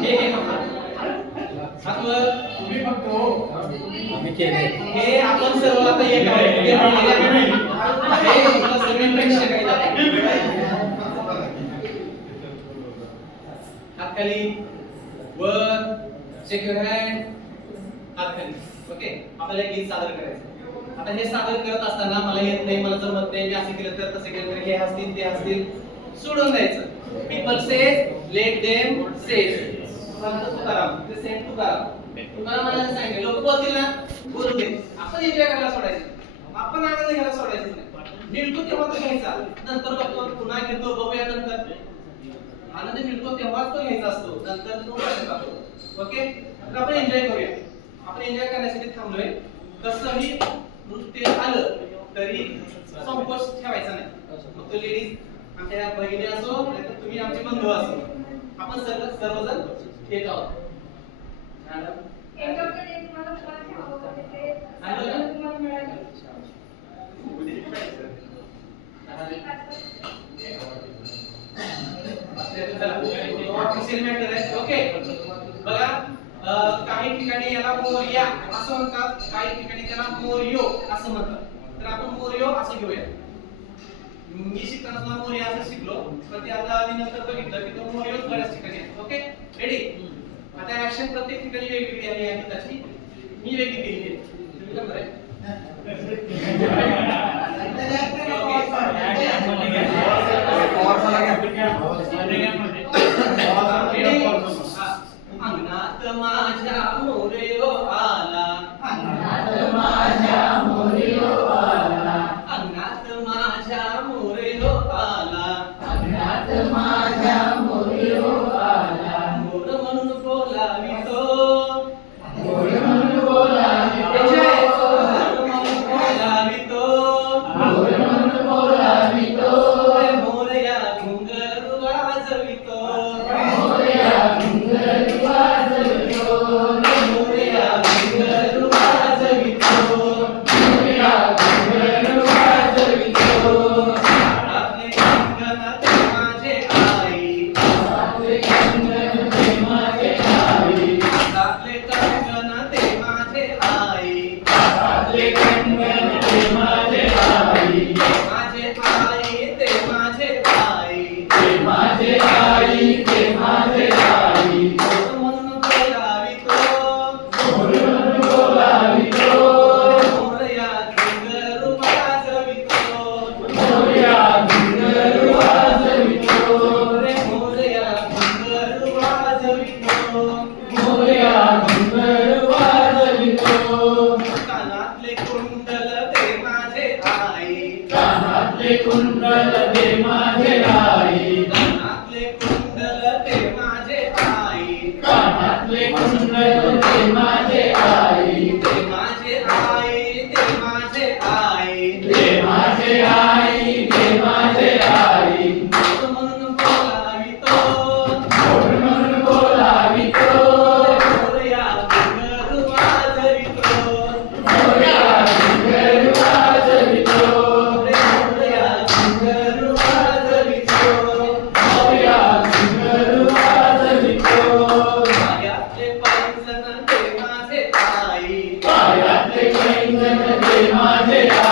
हे हे तुम्ही फक्त हो. केले हे आपण सर्व आता एक आहे. सगळे प्रेक्षक आहेत. वर सेक्युअर हँड हातखाली ओके आपल्याला गीत सादर करायचं आता हे सादर करत असताना मला येत नाही मला जमत नाही मी असं केलं तर तसे केलं तर हे असतील ते असतील सोडून द्यायचं people says let them safe says Tukaram ते सेम तुकाराम. तुकाराम मला सांगितलं लोक बोलतील ना बोलू दे. आपण एन्जॉय करायला सोडायचं आपण आनंद घ्यायला सोडायचं नाही. मिळतो तेव्हा तो घ्यायचा. नंतर बघतो पुन्हा घेतो बघूया नंतर. आनंद मिळतो तेव्हाच तो घ्यायचा असतो. नंतर तो वाटत ओके? तर आपण एन्जॉय करूया. आपण एन्जॉय करण्यासाठी थांबलोय. कसंही नृत्य आलं तरी संकोच ठेवायचा नाही. मग तो लेडीज आमच्या बहिणी असो नाहीतर तुम्ही आमचे बंधू असो. आपण सर्व सर्वजण येत आहोत ओके बघा. काही ठिकाणी याला मोरिया असं म्हणतात काही ठिकाणी त्याला मोरियो असं म्हणतात. तर आपण मोरियो असं घेऊया. मी शिकताना मोरिया असं शिकलो. पण ते आता आधी नंतर बघितलं की तो मोरियो बऱ्याच ठिकाणी आहे. ओके रेडी आता ऍक्शन प्रत्येक ठिकाणी वेगवेगळी आहे या गीताची मी वेगळी केली आहे. तुम्ही करणार कानातले कुंडल दे माझे आई. कानातले कुंडल ते माझे आई. कानातले कुंडल Hare Hare Hare